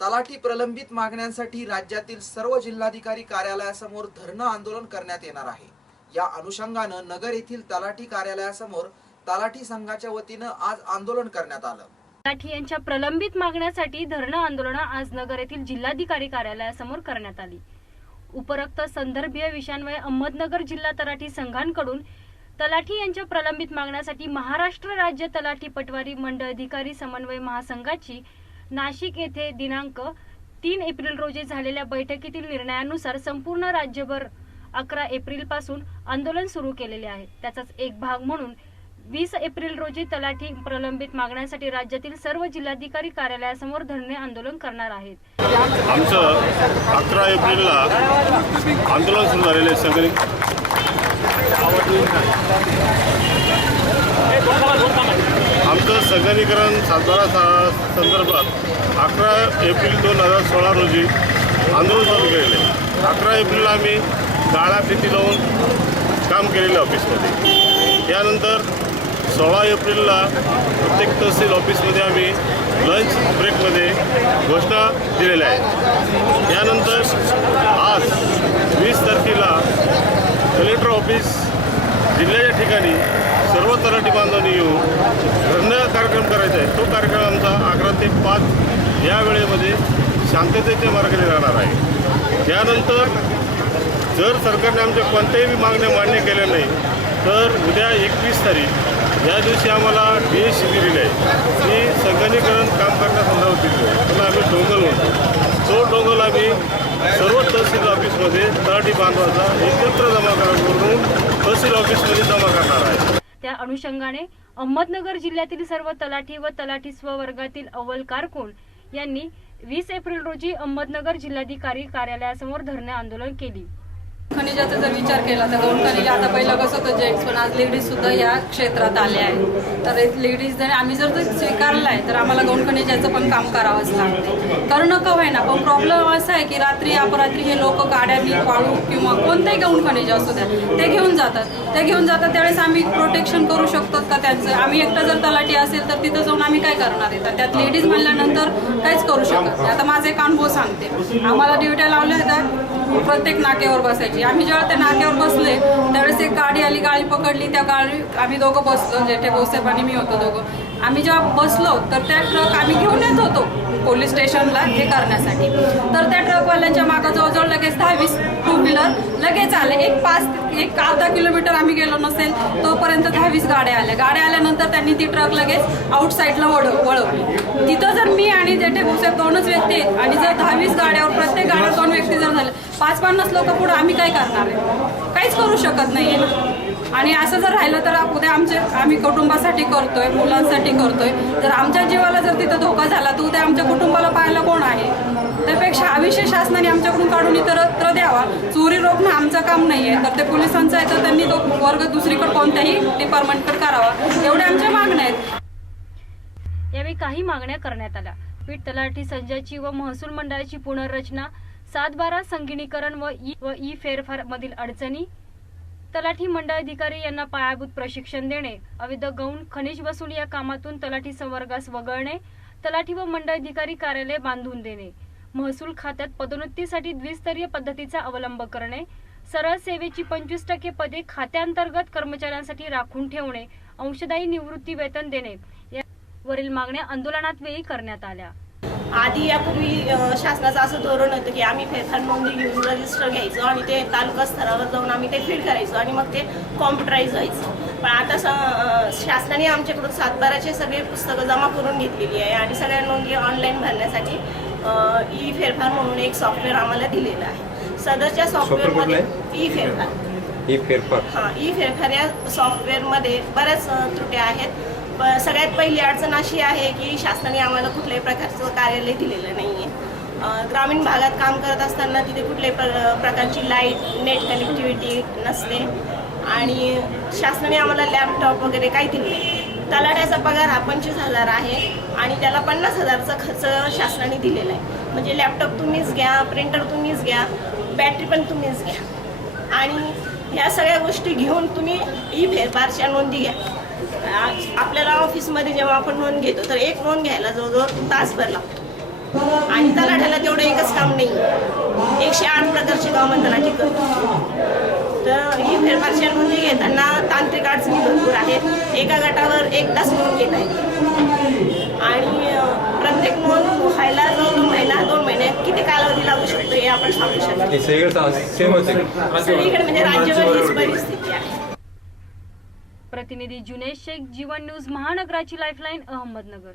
तलाठी प्रलंबित मागण्यांसाठी राज्यातील सर्व जिल्हाधिकारी कार्यालयासमोर धरणं आंदोलन करण्यात येणार आहे. या अनुषंगानं नगर येथील तलाठी कार्यालयासमोर तलाठी संघाच्या वतीनं आज आंदोलन करण्यात आलं. तलाठी यांच्या प्रलंबित मागण्यासाठी धरणं आंदोलन आज नगर येथील जिल्हाधिकारी कार्यालयासमोर करण्यात आली. उपरोक्त संदर्भीय विषयांमुळे अहमदनगर जिल्हा तलाठी संघांकडून तलाठी यांच्या प्रलंबित मागण्यासाठी महाराष्ट्र राज्य तलाठी पटवारी मंडळ अधिकारी समन्वय महासंघाची नाशिक येथे दिनांक तीन एप्रिल रोजी झालेल्या बैठकीतील निर्णयानुसार संपूर्ण राज्यभर अकरा एप्रिलपासून आंदोलन सुरू केलेले आहे. त्याचाच एक भाग म्हणून वीस एप्रिल रोजी तलाठी प्रलंबित मागण्यासाठी राज्यातील सर्व जिल्हाधिकारी कार्यालयासमोर धरणे आंदोलन करणार आहेत. आमचं अकरा एप्रिलला आंदोलन सुरू झालेले आहे सगळे. आमचं संगणीकरण सातबारा सा संदर्भात अकरा एप्रिल दोन हजार सोळा रोजी आंदोलन चालू केलेले. अकरा एप्रिलला आम्ही गाळा फिती लावून काम केलेलं ऑफिसमध्ये. त्यानंतर सोळा एप्रिलला प्रत्येक तहसील ऑफिसमध्ये आम्ही लंच ब्रेकमध्ये घोषणा दिलेल्या आहेत. त्यानंतर आज वीस तारखेला कलेक्टर ऑफिस जिल्ह्याच्या ठिकाणी सर्व तलाठी बांधवांनी येऊन धरणं कार्यक्रम करायचा आहे. तो कार्यक्रम आमचा अकरा ते पाच या वेळेमध्ये शांततेच्या मार्गाने राहणार आहे. त्यानंतर जर सरकारने आमच्या कोणत्याही मागण्या मान्य केल्या नाही तर उद्या एकवीस तारीख या दिवशी आम्हाला डी एस सी दिलेली आहे. ती संगणीकरण काम करण्यासंदर्भात दिली आहे. त्याला आम्ही डोंगल म्हणतो. तो डोंगल आम्ही सर्व तहसील ऑफिसमध्ये तलाठी बांधवाचा एकत्र जमा करून तहसील ऑफिसमध्ये जमा अनुषंगाने अहमदनगर जिल्ह्यातील सर्व तलाठी व तलाठी स्ववर्गातील अव्वल कारकून यांनी वीस एप्रिल रोजी अहमदनगर जिल्हाधिकारी कार्यालयासमोर धरणे आंदोलन केली. खनिजाचा जर विचार केला तर गौण खनिज आता पहिलं कसं होतं जेंट्स पण आज लेडीज सुद्धा या क्षेत्रात आले आहेत. तर लेडीज जर आम्ही जर ते स्वीकारला आहे तर आम्हाला गौण खनिजाचं पण काम करावंच लागतं. करणं का ना पण प्रॉब्लेम असा आहे की रात्री अपरात्री हे लोक गाड्यांनी वाळू किंवा कोणतेही गौण खनिज असू द्या ते घेऊन जातात. ते घेऊन जातात त्यावेळेस आम्ही प्रोटेक्शन करू शकतो का त्यांचं? आम्ही एकटं जर तलाठी असेल तर तिथं जाऊन आम्ही काय करणार आहे? तर त्यात लेडीज म्हणल्यानंतर काहीच करू शकत नाही. आता माझा एक अनुभव सांगते. आम्हाला ड्युट्या लावल्या होत्या. प्रत्येक नाक्यावर बसायची. आम्ही जेव्हा त्या नाक्यावर बसले त्यावेळेस एक गाडी आली गाडी पकडली. त्या गाडी आम्ही दोघं बसलो. जेठे भाऊसाहेब आणि मी होतो दोघं. आम्ही जेव्हा बसलो तर त्या ट्रक आम्ही घेऊन येत होतो. पोलीस स्टेशनला हे करण्यासाठी. तर त्या ट्रकवाल्यांच्या मागं जवळजवळ लगेच दहा वीस टू व्हीलर लगेच आले. एक पाच एक अर्धा किलोमीटर आम्ही गेलो नसेल तोपर्यंत दहा वीस गाड्या आल्या. गाड्या आल्यानंतर त्यांनी ती ट्रक लगेच आउटसाईडला वळ वळवली. तिथं जर मी आणि जेठे भाऊसाहेब दोनच व्यक्ती आहेत आणि जर दहा वीस गाड्यावर प्रत्येक गाड्यावर दोन व्यक्ती जर झाले पाच पन्नास लोक पुढं आम्ही काय करणार? आहे काहीच करू शकत नाही ना आणि असं जर राहिलं तर उद्या आमचे आम्ही कुटुंबासाठी करतोय मुलांसाठी करतोय. जर आमच्या जीवाला जर तिथं धोका झाला तर उद्या आमच्या कुटुंबाला पाहायला कोण आहे? त्यापेक्षा हा विषय शासनाने आमच्याकडून काढून इतरत्र द्यावा. चोरी रोखणं आमचं काम नाही आहे तर ते पोलिसांचं आहे तर त्यांनी तो वर्ग दुसरीकडे कोणत्याही डिपार्टमेंटकडे करावा एवढ्या आमच्या मागण्या आहेत. यावेळी काही मागण्या करण्यात आल्या. पीठ तलाठी संजयची व महसूल मंडळाची पुनर्रचना सात बारा संगणकीकरण व ई व ई फेरफार मधील अडचणी तलाठी मंडळ अधिकारी यांना पायाभूत प्रशिक्षण देणे अवैध गौण खनिज वसूल या कामातून तलाठी संवर्गास वगळणे तलाठी व मंडळ अधिकारी कार्यालय बांधून देणे महसूल खात्यात पदोन्नतीसाठी द्विस्तरीय पद्धतीचा अवलंब करणे सरळ सेवेची पंचवीस टक्के पदे खात्यांतर्गत कर्मचाऱ्यांसाठी राखून ठेवणे अंशदायी निवृत्ती वेतन देणे या वरील मागण्या आंदोलनात वेळी करण्यात आल्या. आधी यापूर्वी शासनाचं असं धोरण होतं की आम्ही फेरफार नोंदी घेऊन रजिस्टर घ्यायचो आणि ते तालुका स्तरावर जाऊन आम्ही ते फीड करायचो आणि मग ते कॉम्प्युटराईज व्हायचं. पण आता शासनाने आमच्याकडून सातबाराचे सगळे पुस्तकं जमा करून घेतलेली आहे आणि सगळ्या नोंदी ऑनलाईन भरण्यासाठी ई फेरफार म्हणून एक सॉफ्टवेअर आम्हाला दिलेलं आहे. सदरच्या सॉफ्टवेअरमध्ये ई फेरफार ही फेरफार हां ई फेरफार या सॉफ्टवेअरमध्ये बऱ्याच अ, त्रुटी आहेत. प- सगळ्यात पहिली अडचण अशी आहे की शासनाने आम्हाला कुठल्याही प्रकारचं कार्यालय दिलेलं नाही आहे ग्रामीण भागात काम करत असताना तिथे कुठल्याही प्र प्रकारची लाइट नेट कनेक्टिव्हिटी नसते आणि शासनाने आम्हाला लॅपटॉप वगैरे काही दिलं नाही. तलाट्याचा पगार हा पंचवीस हजार आहे आणि त्याला पन्नास हजारचा खर्च शासनाने दिलेला आहे. म्हणजे लॅपटॉप तुम्हीच घ्या प्रिंटर तुम्हीच घ्या बॅटरी पण तुम्हीच घ्या. आणि ह्या सगळ्या गोष्टी घेऊन तुम्ही ई फेरफारच्या नोंदी घ्या. आपल्याला ऑफिसमध्ये जेव्हा आपण नोंद घेतो तर एक नोंद घ्यायला जवळजवळ तासभर लागतो. आणि तलाठ्याला तेवढं एकच काम नाही. एकशे आठ प्रकारची कामं तलाठी करतो. तर ही फेरफारशी नोंदी घेताना तांत्रिक अडचणी भरपूर आहेत. एका गटावर एक तास नोंद घेत आहे. आणि प्रत्येक नोंद व्हायला दोन महिना दोन महिने किती कालावधी लागू शकतो हे आपण सांगू शकतो सगळीकडे म्हणजे राज्यभर हीच परिस्थिती आहे. प्रतिनिधी जुनेश शेख जीवन न्यूज महानगराची लाईफलाईन अहमदनगर.